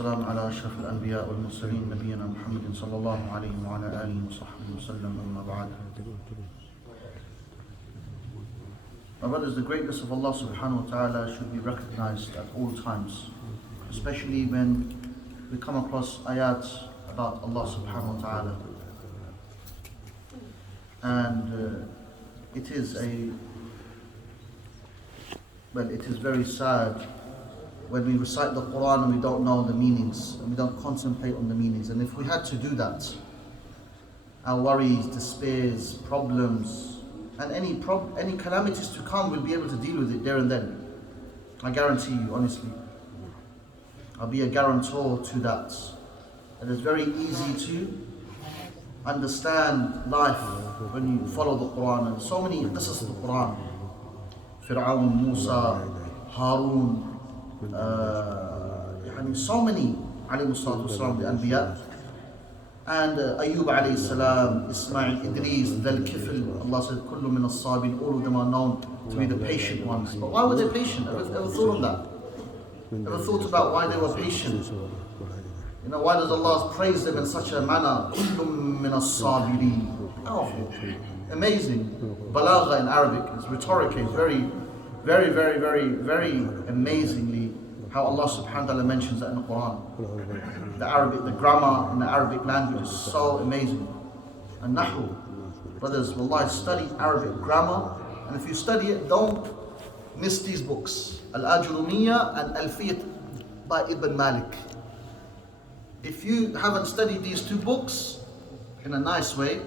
السلام على أشرف الأنبياء والمرسلين نبينا محمد صلى الله عليه وعلى آله وصحبه وسلم أما بعد. My brothers, the greatness of Allah subhanahu wa ta'ala should be recognized at all times, especially when we come across ayat about Allah subhanahu wa ta'ala. And it is very sad when we recite the Quran and we don't know the meanings, and we don't contemplate on the meanings. And if we had to do that, our worries, despairs, problems, and any calamities to come, we'll be able to deal with it there and then. I guarantee you, honestly. I'll be a guarantor to that. And it's very easy to understand life when you follow the Quran. And so many qisas of the Quran. Fir'aun, Musa, Harun, so many alayhi salatu wasalam, the Anbiya, and Ayyub alayhi salam, Ismail, Idris, Dhal Kifl. Allah said, Kullu min as-sabin, all of them are known to be the patient ones. But why were they patient? Ever thought on that? Ever thought about why they were patient? You know, why does Allah praise them in such a manner? Kullu min as-sabirin. Powerful, amazing. Balagha in Arabic is rhetoric, is very amazingly how Allah subhanahu wa ta'ala mentions that in the Quran. The grammar in the Arabic language is so amazing. And Nahu, brothers, wallahi, study Arabic grammar, and if you study it, don't miss these books, Al-Ajurumiyya and Alfiyat by Ibn Malik. If you haven't studied these two books in a nice way,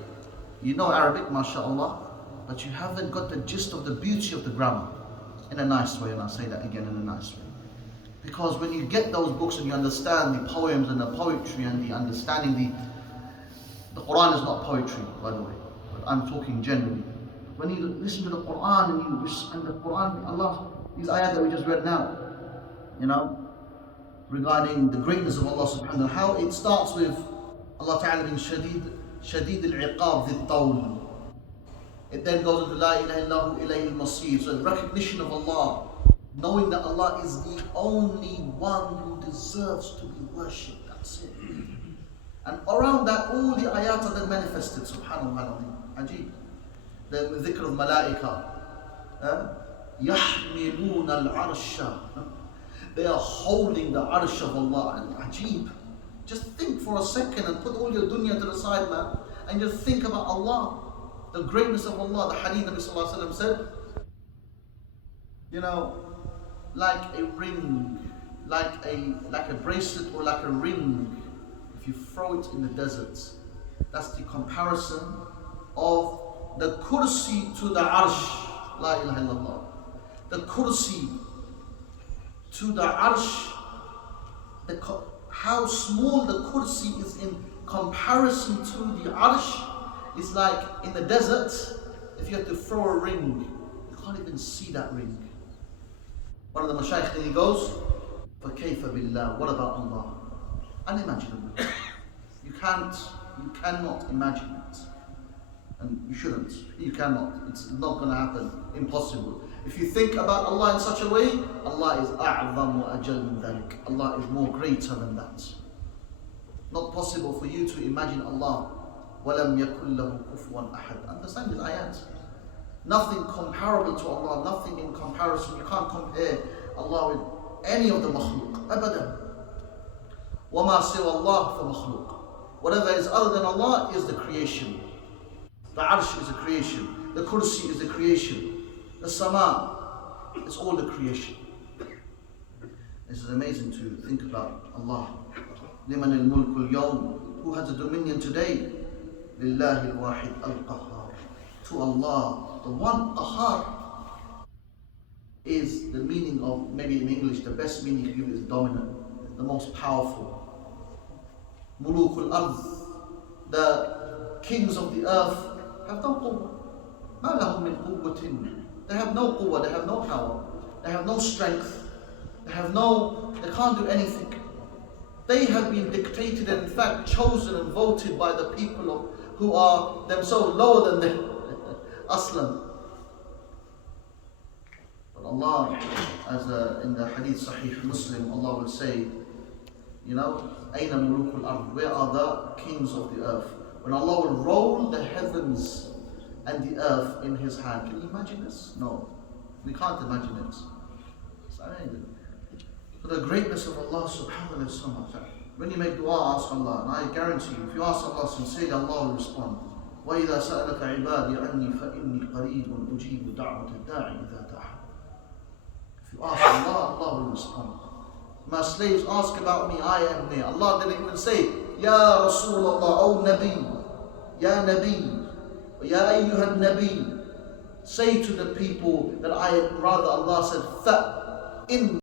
you know Arabic, mashallah, but you haven't got the gist of the beauty of the grammar in a nice way, and I'll say that again, in a nice way. Because when you get those books and you understand the poems and the poetry and the understanding, the Quran is not poetry, by the way, but I'm talking generally. When you listen to the Quran and the Quran, Allah, these ayat that we just read now, you know, regarding the greatness of Allah subhanahu wa ta'ala, how it starts with Allah ta'ala being Shadid al-Iqab dhit-tawl. It then goes into La ilaha illahu ilayhi al-masir, so the recognition of Allah, knowing that Allah is the only one who deserves to be worshipped. That's it. And around that, all the ayat are then manifested. Subhanahu wa ta'ala. Ajib. The dhikr of malaika. يَحْمِلُونَ الْعَرْشَ. They are holding the arsh of Allah. And ajib. Just think for a second and put all your dunya to the side, man. And just think about Allah. The greatness of Allah. The hadith Nabi sallallahu alayhi wa sallam said, you know, like a ring, like a bracelet or like a ring, if you throw it in the desert, that's the comparison of the kursi to the arsh. La ilaha illallah. The kursi to the arsh, how small the kursi is in comparison to the arsh is like in the desert. If you have to throw a ring, you can't even see that ring. One of the mashayikh, then he goes, فَكَيْفَ بِاللَّهِ, what about Allah? Unimaginable. You cannot imagine it. And you shouldn't. You cannot. It's not going to happen. Impossible. If you think about Allah in such a way, Allah is أَعْظَمُ وَأَجَلُ مِنْ ذَلِكَ. Allah is more greater than that. Not possible for you to imagine Allah. وَلَمْ يَكُنْ لَهُ كُفُوًا أَحَدٌ. Understand this ayat? Nothing comparable to Allah, nothing in comparison. You can't compare Allah with any of the makhluk. Abadan. وَمَا سِوَى اللَّهِ فَمَخْلُوق. Whatever is other than Allah is the creation. The arsh is a creation. The kursi is a creation. The sama is all the creation. This is amazing to think about Allah. لِمَنِ الْمُلْكُ الْيَوْمِ. Who has the dominion today? لِلَّهِ الْوَاحِدِ الْقَهَّارِ. To Allah, the one qahar, is the meaning of, maybe in English, the best meaning you give is dominant, the most powerful. Mulukul ard, the kings of the earth have no quwwah. Ma lahum min quwwatin. They have no quwwah, they have no power, they have no strength, they can't do anything. They have been dictated and in fact chosen and voted by the people who are themselves lower than them. Aslan. But Allah, as in the hadith Sahih Muslim, Allah will say, You know, أَيْنَ مُلُوكُ الْأَرْضِ, where are the kings of the earth? When Allah will roll the heavens and the earth in His hand. Can you imagine this? No, we can't imagine it. It's amazing. But the greatness of Allah subhanahu wa ta'ala is so much. When you make dua, ask Allah, and I guarantee you, if you ask Allah sincerely, Allah will respond. وَإِذَا سَأَلَكَ عِبَادِي عَنِّي فَإِنِّي قَرِيبٌ أُجِيبُ دَعْوَةَ الدَّاعِ إِذَا دَعَانِ. If you ask Allah, Allah will respond. My slaves ask about me, I am near. Allah didn't even say, Ya Rasulullah, O Nabi, Ya Nabi, Ya Ayyuhan Nabi. Say to the people that I am, rather Allah said, فَإِنِّي